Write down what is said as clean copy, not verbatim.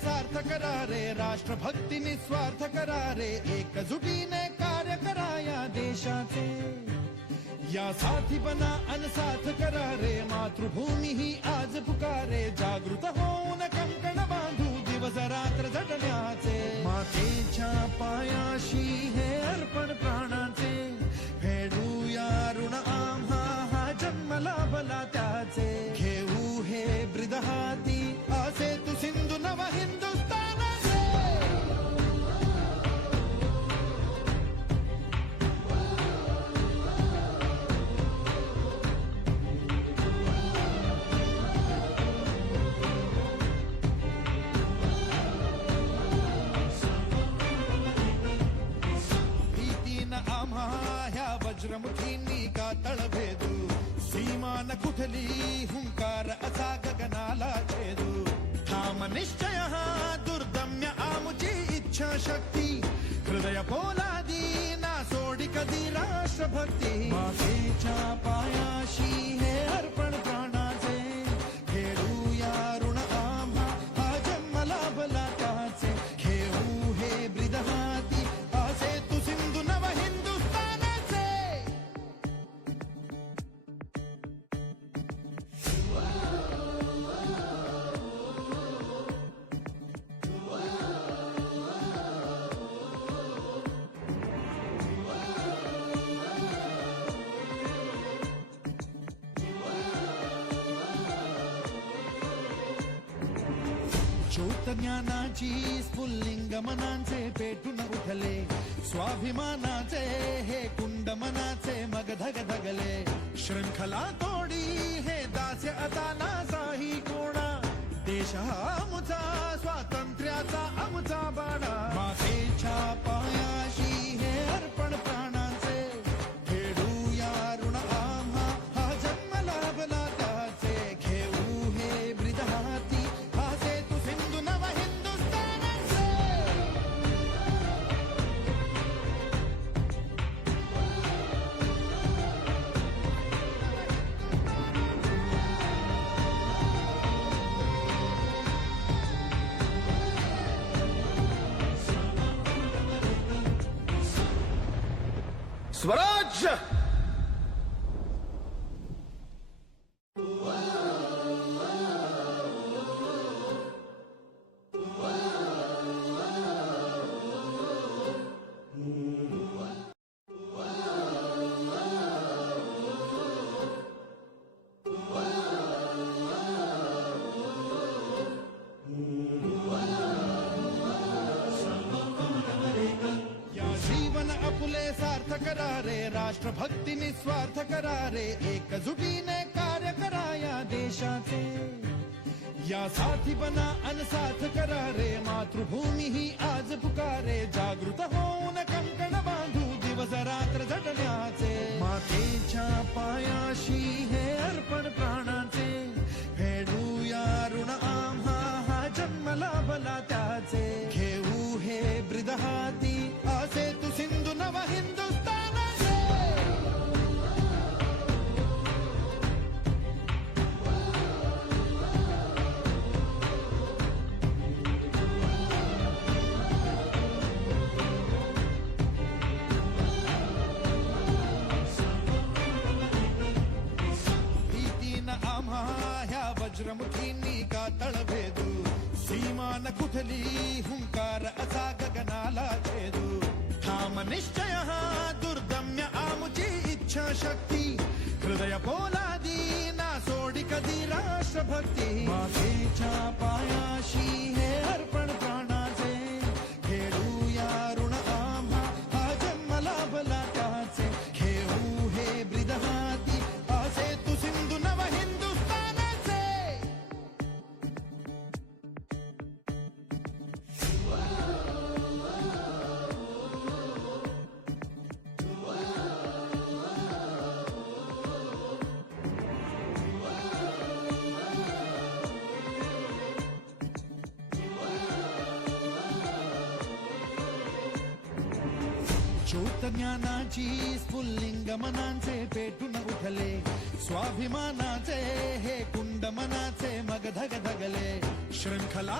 सार्थ करा रे, राष्ट्रभक्ती निस्वार्थ करा रे, एकजुटीने कार्य करा या देशाचे. या साथी बना अनसाथ करा रे, मातृभूमी ही आज पुकारे. जागृत होऊन कंकण बांधू दिवस रात्र झटण्याचे. मातेच्या पायाशी हे अर्पण प्राणाचे, फेडूया ऋण आम्हा हा जन्म लाभला त्याचे. घेऊ हे ब्रीद हाती असे तू सिंधू नव हिंदुस्थानाचे. भीतीनं आम्हा ह्या वज्रमुखींनी का तळभेदू. सीमान कुठली हुंकार असा गगनाला छेदू. ठाम निश्चय हा दुर्दम्य आमुची इच्छा शक्ती. हृदय पोलादी ना सोडी कधी राष्ट्रभक्ती. मातेच्या पायाशी हे अर्पण प्राणाचे, खेळूया ऋण आम्हा हा जन्म लाभला त्याचे. घेऊ हे ब्रीद हाती असे तू सिंधू नव हिंदुस्थानाचे. ज्योत ज्ञानाची स्फुल्लिंग मनांचे पेटून उठले. स्वाभिमानाचे हे कुंड मनाचे मग धगधगले. शृंखला तोडी हे दास्य आता नासाही कोणा. देश हा आमचा स्वातंत्र्याचा आमचा बाणा. मातेच्या पायाशी हे अर्पण प्राणांचे, फेडूया ऋण आम्हा हा जन्म लाभला त्याचे. घेऊ हे ब्रीद हाती असे तू सिंधू नव हिंदुस्थानाचे. स्वराज्य. या जीवन अपुले सार्थ करा रे, राष्ट्रभक्ती निस्वार्थ करा रे. एकजुटीने कार्य करा या देशाचे. या साथी बना अनसाथ करा रे, मातृभूमी ही आज पुकारे. जागृत होऊन कंकण बांधू दिवस रात्र झटण्याचे. मातेच्या पायाशी हे अर्पण प्राणाचे, फेडूया ऋण आम्हा हा जन्म लाभला त्याचे. घेऊ हे ब्रीद हाती असे तू सिंधू नव हिंदुस्थानाचे. भीतीनं आम्हा ह्या वज्रमुखींनी का तळभेदू. सीमान कुठली हुंकार असा गगनाला छेदू. ठाम निश्चय हा दुर्दम्य आमुची इच्छा शक्ती. हृदय पोलादी ना सोडी कधी राष्ट्रभक्ती. मातेच्या पायाशी हे अर्पण प्राणाचे, खेळूया ऋण आम्हा हा जन्म लाभला त्याचे. घेऊ हे ब्रीद हाती असे तू सिंधू नव हिंदुस्थानाचे. ज्योत ज्ञानाची स्फुल्लिंग मनांचे पेटून उठले. स्वाभिमानाचे हे कुंड मनाचे मग धगधगले. शृंखला